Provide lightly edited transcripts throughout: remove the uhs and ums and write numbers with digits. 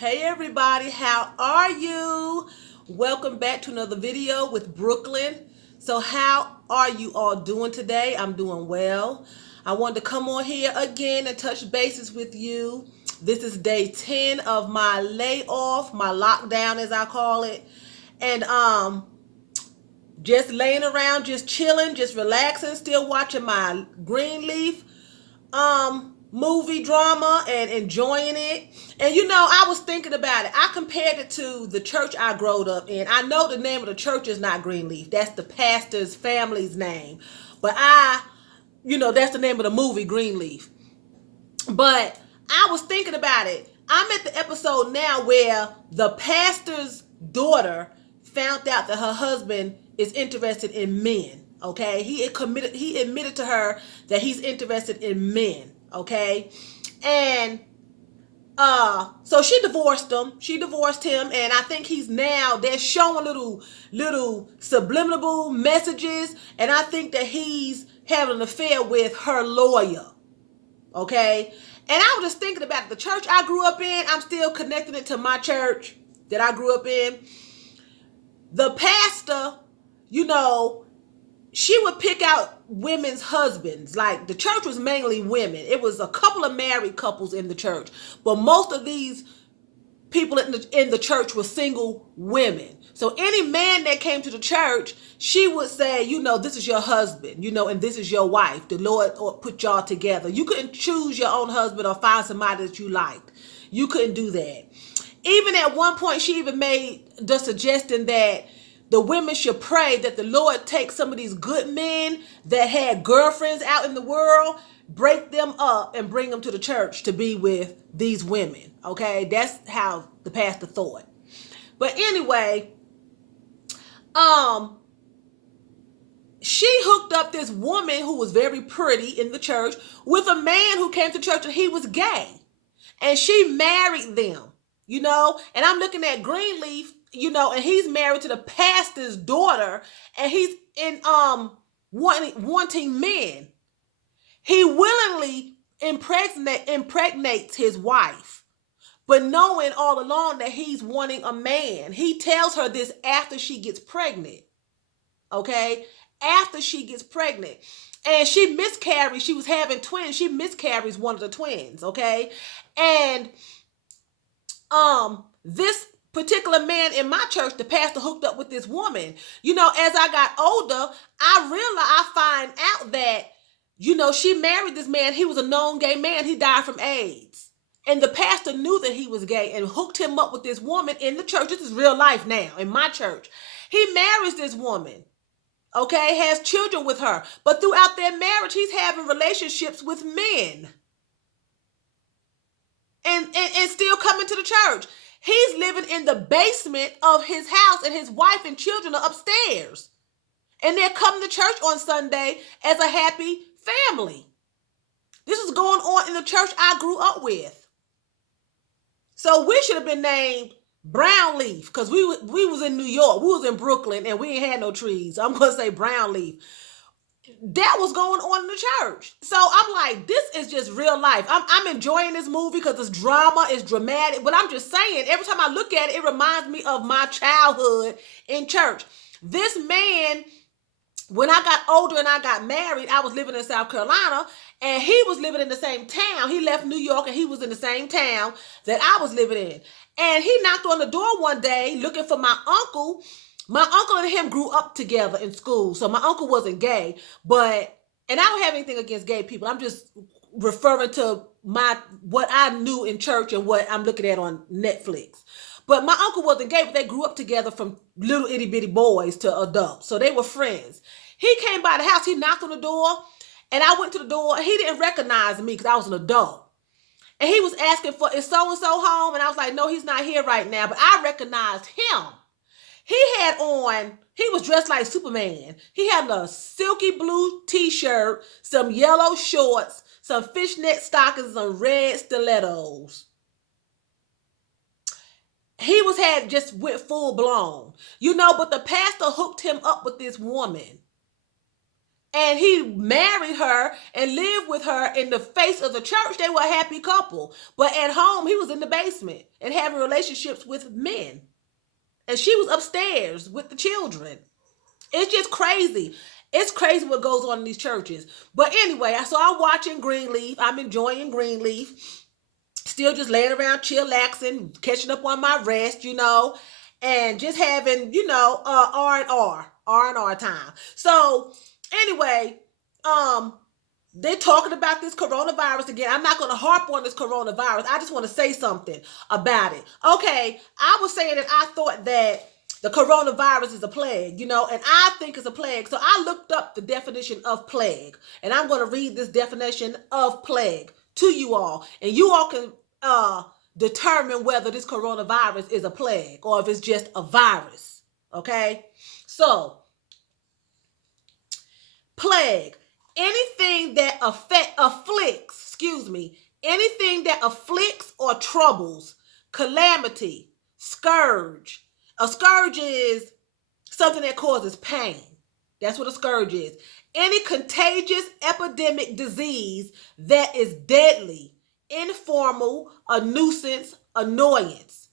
Hey everybody, how are you? Welcome back to another video with Brooklyn. So how are you all doing today? I'm doing well. I wanted to come on here again and touch bases with you. This is day 10 of my layoff, my lockdown as I call it. And just laying around, just chilling, just relaxing, still watching my Greenleaf movie drama and enjoying it. And I was thinking about it. I compared it to the church I growed up in. I know the name of the church is not Greenleaf. That's the pastor's family's name. But that's the name of the movie, Greenleaf. But I was thinking about it. I'm at the episode now where the pastor's daughter found out that her husband is interested in men. Okay, he admitted to her that he's interested in men. Okay, and so she divorced him. She divorced him, and I think they're showing little subliminal messages, and I think that he's having an affair with her lawyer. Okay, and I was just thinking about the church I grew up in. I'm still connecting it to my church that I grew up in. The pastor, she would pick out women's husbands. Like, the church was mainly women. It was a couple of married couples in the church, but most of these people in the church were single women. So any man that came to the church, she would say, this is your husband, and this is your wife. The Lord put y'all together. You couldn't choose your own husband or find somebody that you liked. You couldn't do that. Even at one point, she even made the suggestion that the women should pray that the Lord take some of these good men that had girlfriends out in the world, break them up and bring them to the church to be with these women. Okay, that's how the pastor thought. But anyway, she hooked up this woman who was very pretty in the church with a man who came to church and he was gay. And she married them, and I'm looking at Greenleaf, and he's married to the pastor's daughter, and he's in wanting men. He willingly impregnates his wife, but knowing all along that he's wanting a man. He tells her this after she gets pregnant. Okay? After she gets pregnant. And she miscarries. She was having twins. She miscarries one of the twins. Okay? And this particular man in my church, the pastor, hooked up with this woman. As I got older, I find out that, she married this man. He was a known gay man. He died from AIDS. And the pastor knew that he was gay and hooked him up with this woman in the church. This is real life now in my church. He marries this woman, okay, has children with her. But throughout their marriage, he's having relationships with men. And still coming to the church. He's living in the basement of his house and his wife and children are upstairs. And they're coming to church on Sunday as a happy family. This is going on in the church I grew up with. So we should have been named Brownleaf because we was in New York. We was in Brooklyn and we ain't had no trees. I'm going to say Brownleaf. That was going on in the church. So I'm like, this is just real life. I'm enjoying this movie because it's drama, it's dramatic. But I'm just saying, every time I look at it, it reminds me of my childhood in church. This man, when I got older and I got married, I was living in South Carolina and he was living in the same town. He left New York and he was in the same town that I was living in. And he knocked on the door one day looking for my uncle. My uncle and him grew up together in school. So my uncle wasn't gay, and I don't have anything against gay people. I'm just referring to what I knew in church and what I'm looking at on Netflix. But my uncle wasn't gay, but they grew up together from little itty bitty boys to adults. So they were friends. He came by the house, he knocked on the door, and I went to the door. He didn't recognize me because I was an adult. And he was asking for, is so-and-so home? And I was like, no, he's not here right now. But I recognized him. He was dressed like Superman. He had a silky blue t-shirt, some yellow shorts, some fishnet stockings, and some red stilettos. He just went full blown, but the pastor hooked him up with this woman. and he married her and lived with her in the face of the church. They were a happy couple. But at home, he was in the basement and having relationships with men. And she was upstairs with the children. It's just crazy. It's crazy what goes on in these churches. But anyway, so I'm watching Greenleaf. I'm enjoying Greenleaf. Still just laying around, chillaxing, catching up on my rest, and just having, R&R time. So anyway, they're talking about this coronavirus again. I'm not going to harp on this coronavirus. I just want to say something about it. Okay, I was saying that I thought that the coronavirus is a plague, and I think it's a plague. So I looked up the definition of plague, and I'm going to read this definition of plague to you all, and you all can determine whether this coronavirus is a plague or if it's just a virus. Okay, so plague, anything that anything that afflicts or troubles, calamity, scourge. A scourge is something that causes pain. That's what a scourge is. Any contagious epidemic disease that is deadly, informal, a nuisance, annoyance.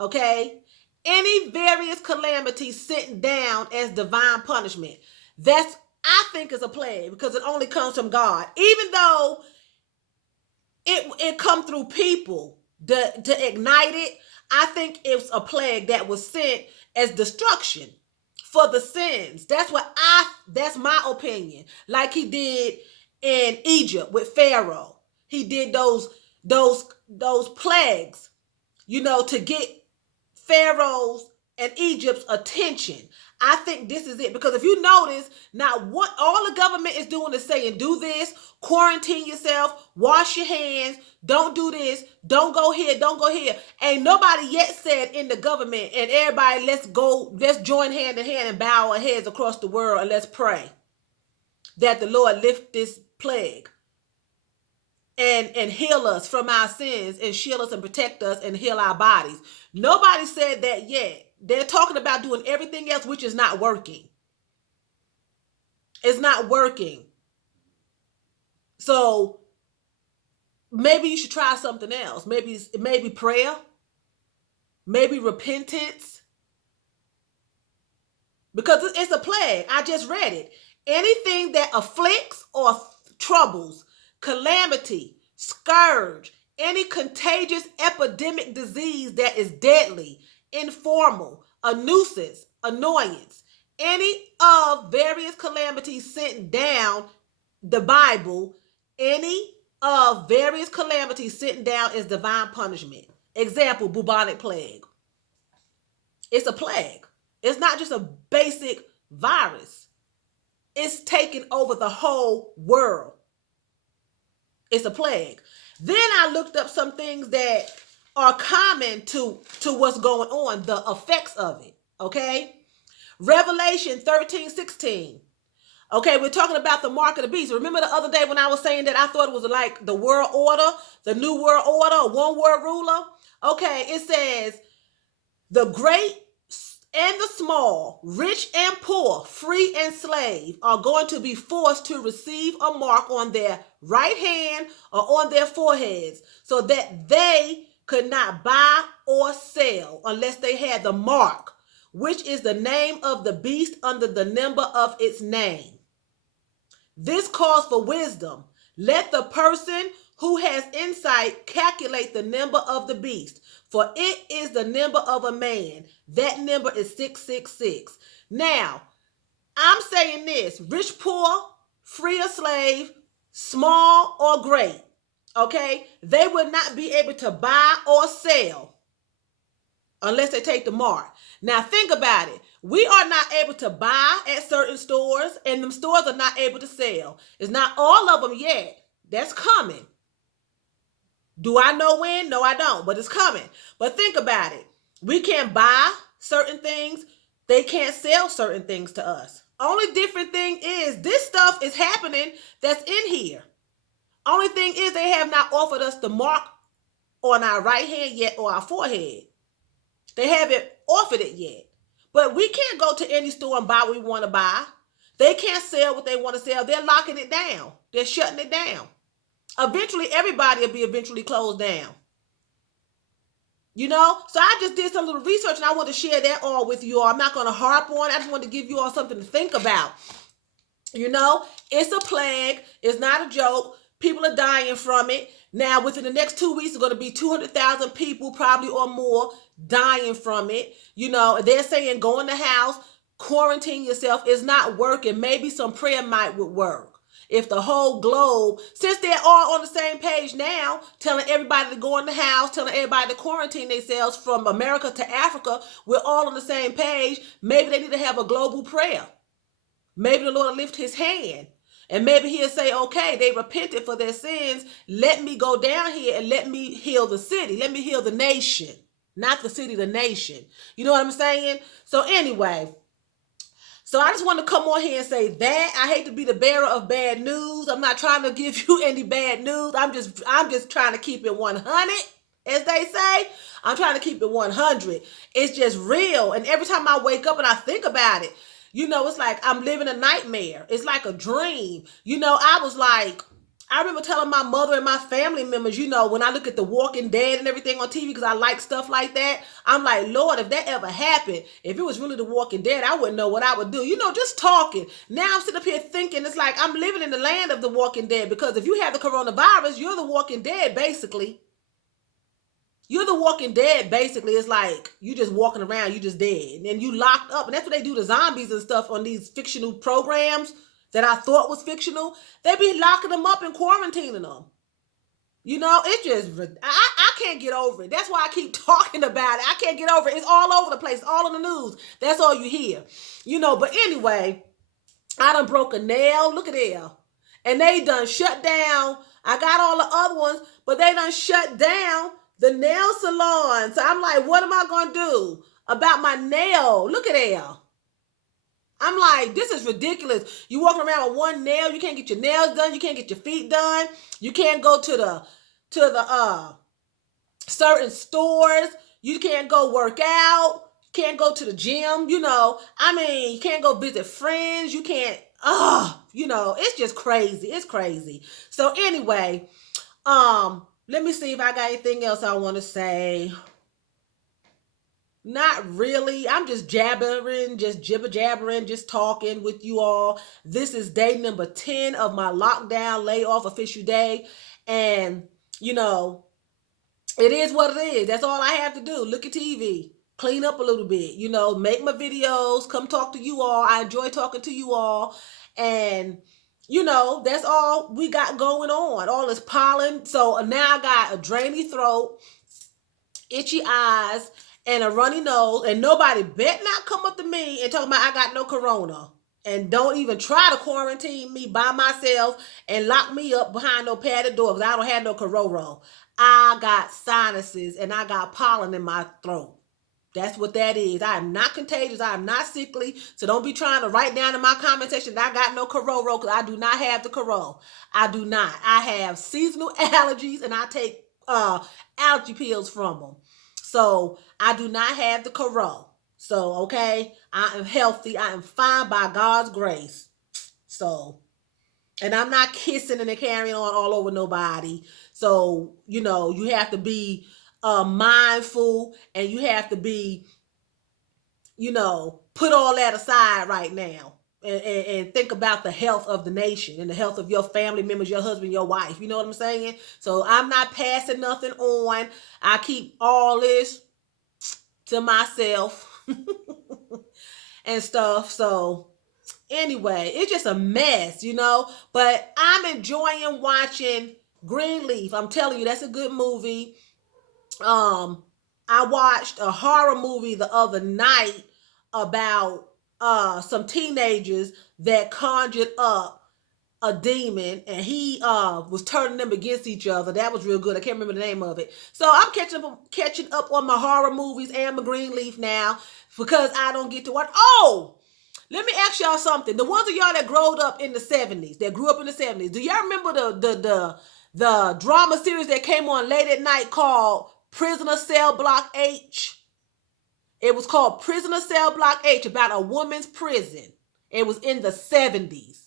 Okay? Any various calamities sent down as divine punishment. That's, I think, is a plague because it only comes from God. Even though it come through people to ignite it, I think it's a plague that was sent as destruction for the sins. That's my opinion. Like he did in Egypt with Pharaoh. He did those plagues, to get Pharaoh's and Egypt's attention. I think this is it, because if you notice, now what all the government is doing is saying, do this, quarantine yourself, wash your hands, don't do this, don't go here, don't go here. Ain't nobody yet said in the government, and everybody, let's join hand in hand and bow our heads across the world and let's pray that the Lord lift this plague and heal us from our sins and shield us and protect us and heal our bodies. Nobody said that yet. They're talking about doing everything else, which is not working. It's not working. So maybe you should try something else. Maybe prayer. Maybe repentance. Because it's a plague. I just read it. Anything that afflicts or troubles, calamity, scourge, any contagious epidemic disease that is deadly, informal, a nuisance, annoyance, any of various calamities sent down the Bible, any of various calamities sent down as divine punishment. Example, bubonic plague. It's a plague. It's not just a basic virus. It's taken over the whole world. It's a plague. Then I looked up some things that are common to what's going on, the effects of it, okay? Revelation 13:16. Okay, we're talking about the mark of the beast. Remember the other day when I was saying that I thought it was like the world order, the new world order, one world ruler? Okay, it says, the great and the small, rich and poor, free and slave, are going to be forced to receive a mark on their right hand or on their foreheads, so that they could not buy or sell unless they had the mark, which is the name of the beast under the number of its name. This calls for wisdom. Let the person who has insight calculate the number of the beast, for it is the number of a man. That number is 666. Now, I'm saying this: rich, poor, free or slave, small or great, okay? They will not be able to buy or sell unless they take the mark. Now, think about it. We are not able to buy at certain stores, and them stores are not able to sell. It's not all of them yet. That's coming. Do I know when? No, I don't, but it's coming. But think about it. We can't buy certain things. They can't sell certain things to us. Only different thing is this stuff is happening that's in here. Only thing is they have not offered us the mark on our right hand yet or our forehead. They haven't offered it yet. But we can't go to any store and buy what we want to buy. They can't sell what they want to sell. They're locking it down. They're shutting it down. Eventually, everybody will be eventually closed down. You know, so I just did some little research and I want to share that all with you all. I'm not going to harp on. I just want to give you all something to think about. You know, it's a plague. It's not a joke. People are dying from it. Now, within the next 2 weeks, it's going to be 200,000 people, probably or more, dying from it. You know, they're saying go in the house, quarantine yourself. It's not working. Maybe some prayer might would work. If the whole globe, since they're all on the same page now, telling everybody to go in the house, telling everybody to quarantine themselves from America to Africa, we're all on the same page. Maybe they need to have a global prayer. Maybe the Lord will lift his hand. And maybe he'll say, okay, they repented for their sins. Let me go down here and let me heal the city. Let me heal the nation. Not the city, the nation. You know what I'm saying? So anyway, so I just want to come on here and say that. I hate to be the bearer of bad news. I'm not trying to give you any bad news. I'm just trying to keep it 100, as they say. I'm trying to keep it 100. It's just real. And every time I wake up and I think about it, you know, it's like I'm living a nightmare. It's like a dream. You know, I remember telling my mother and my family members, you know, when I look at The Walking Dead and everything on TV, because I like stuff like that, I'm like, Lord, if that ever happened, if it was really The Walking Dead, I wouldn't know what I would do. You know, just talking. Now I'm sitting up here thinking, it's like I'm living in the land of The Walking Dead, because if you have the coronavirus, you're The Walking Dead, basically. You're The Walking Dead, basically. It's like you just walking around, you just dead. And you locked up. And that's what they do to zombies and stuff on these fictional programs that I thought was fictional. They be locking them up and quarantining them. You know, it's just, I can't get over it. That's why I keep talking about it. I can't get over it. It's all over the place. It's all in the news. That's all you hear. You know, but anyway, I done broke a nail. Look at there. And they done shut down. I got all the other ones, but they done shut down the nail salon. So I'm like, what am I going to do about my nail? Look at there. I'm like, this is ridiculous. You walking around with one nail, you can't get your nails done, you can't get your feet done, you can't go to the certain stores, you can't go work out, can't go to the gym, you know. I mean, you can't go visit friends, you can't, you know, it's just crazy. It's crazy. So anyway, let me see if I got anything else I want to say. Not really. I'm just jabbering, just jibber jabbering, just talking with you all. This is day number 10 of my lockdown layoff official day. And, you know, it is what it is. That's all I have to do. Look at TV, clean up a little bit, you know, make my videos, come talk to you all. I enjoy talking to you all. And, you know, that's all we got going on. All this pollen. So now I got a drainy throat, itchy eyes, and a runny nose, and nobody bet not come up to me and talk about I got no corona. And don't even try to quarantine me by myself and lock me up behind no padded door, because I don't have no corona. I got sinuses and I got pollen in my throat. That's what that is. I am not contagious. I am not sickly. So don't be trying to write down in my comment section that I got no corona, because I do not have the corona. I do not. I have seasonal allergies and I take allergy pills from them. So I do not have the corona. So, okay, I am healthy. I am fine by God's grace. So, and I'm not kissing and carrying on all over nobody. So, you know, you have to be mindful, and you have to be, you know, put all that aside right now. And think about the health of the nation and the health of your family members, your husband, your wife. You know what I'm saying? So I'm not passing nothing on. I keep all this to myself and stuff. So anyway, it's just a mess, you know. But I'm enjoying watching Greenleaf. I'm telling you, that's a good movie. I watched a horror movie the other night about some teenagers that conjured up a demon, and he was turning them against each other. That was real good. I can't remember the name of it. So I'm catching up on my horror movies and my Greenleaf now, because I don't get to watch. Oh, let me ask y'all something. The ones of y'all that grew up in the 70s, do y'all remember the drama series that came on late at night called Prisoner Cell Block H? It was called Prisoner Cell Block H, about a woman's prison. It was in the 70s.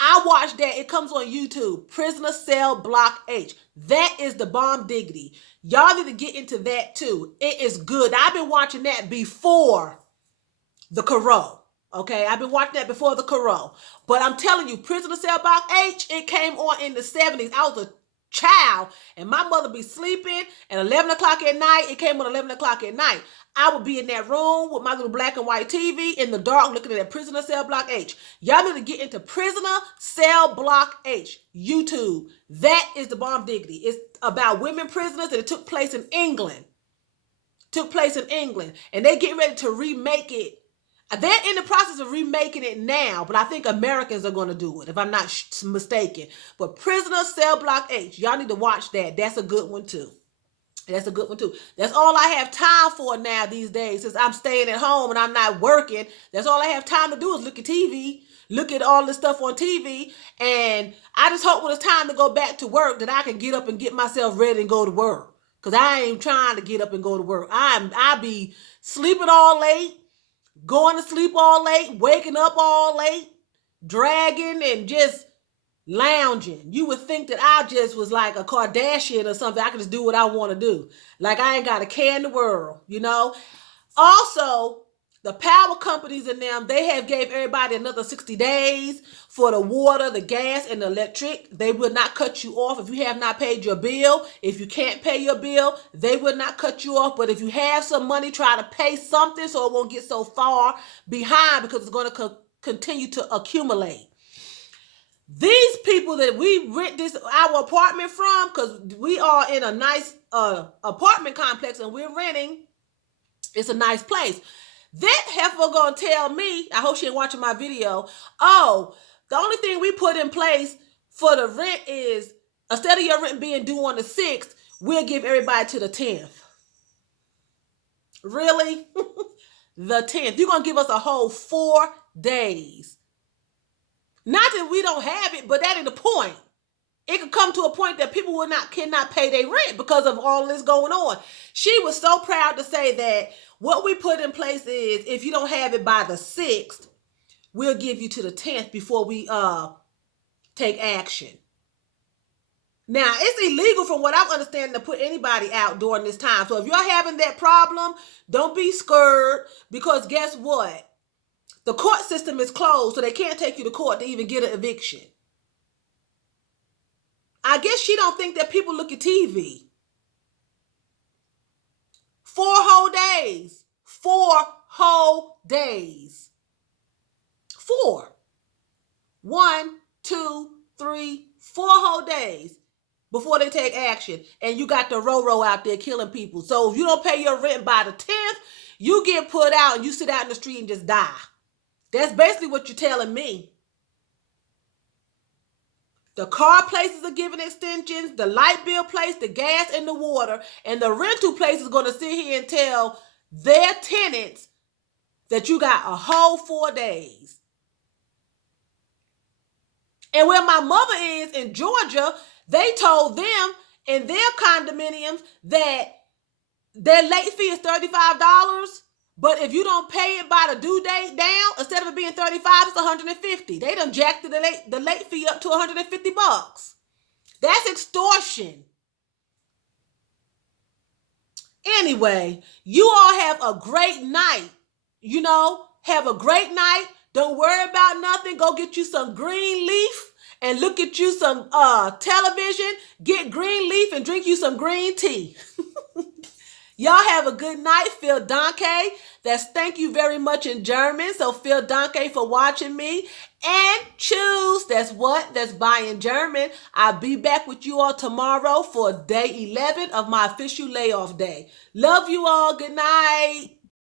I watched that. It comes on YouTube. Prisoner Cell Block H. That is the bomb diggity. Y'all need to get into that too. It is good. I've been watching that before the Caro. Okay, I've been watching that before the Caro. But I'm telling you, Prisoner Cell Block H, it came on in the 70s. I was a child, and my mother be sleeping, and 11 o'clock at night, it came on 11 o'clock at night. I would be in that room with my little black and white TV in the dark looking at that Prisoner Cell Block H. Y'all need to get into Prisoner Cell Block H, YouTube. That is the bomb diggity. It's about women prisoners, and it took place in England. And they get ready to remake it. They're in the process of remaking it now, but I think Americans are going to do it, if I'm not mistaken. But Prisoner Cell Block H, y'all need to watch that. That's a good one too. That's all I have time for now these days, since I'm staying at home and I'm not working. That's all I have time to do is look at TV, look at all this stuff on TV. And I just hope when it's time to go back to work that I can get up and get myself ready and go to work. Because I ain't trying to get up and go to work. I be sleeping all late, going to sleep all late, waking up all late, dragging and just lounging. You would think that I just was like a Kardashian or something. I could just do what I want to do. Like I ain't got a care in the world, you know? Also, the power companies and them, they have gave everybody another 60 days for the water, the gas, and the electric. They will not cut you off if you have not paid your bill. If you can't pay your bill, they will not cut you off. But if you have some money, try to pay something so it won't get so far behind, because it's going to continue to accumulate. These people that we rent our apartment from, because we are in a nice apartment complex and we're renting, it's a nice place. That heifer gonna tell me, I hope she ain't watching my video, oh, the only thing we put in place for the rent is, instead of your rent being due on the 6th, we'll give everybody to the 10th. Really? The 10th. You're gonna give us a whole 4 days. Not that we don't have it, but that ain't the point. It could come to a point that people cannot pay their rent because of all this going on. She was so proud to say that what we put in place is, if you don't have it by the 6th, we'll give you to the 10th before we take action. Now, it's illegal from what I'm understanding to put anybody out during this time. So if you're having that problem, don't be scared, because guess what? The court system is closed, so they can't take you to court to even get an eviction. I guess she don't think that people look at TV. 4 whole days. 4 whole days. 4. 1, 2, 3, 4 whole days before they take action. And you got the Roro out there killing people. So if you don't pay your rent by the 10th, you get put out and you sit out in the street and just die. That's basically what you're telling me. The car places are giving extensions, the light bill place, the gas and the water, and the rental place is going to sit here and tell their tenants that you got a whole 4 days. And where my mother is in Georgia, they told them in their condominiums that their late fee is $35. But if you don't pay it by the due date down, instead of it being $35, it's $150. They done jacked the late fee up to $150. That's extortion. Anyway, you all have a great night. You know, have a great night. Don't worry about nothing. Go get you some green leaf and look at you some television. Get green leaf and drink you some green tea. Y'all have a good night. Vielen Dank. That's thank you very much in German. So vielen Dank for watching me. And choose. That's what? That's bye in German. I'll be back with you all tomorrow for day 11 of my official layoff day. Love you all. Good night.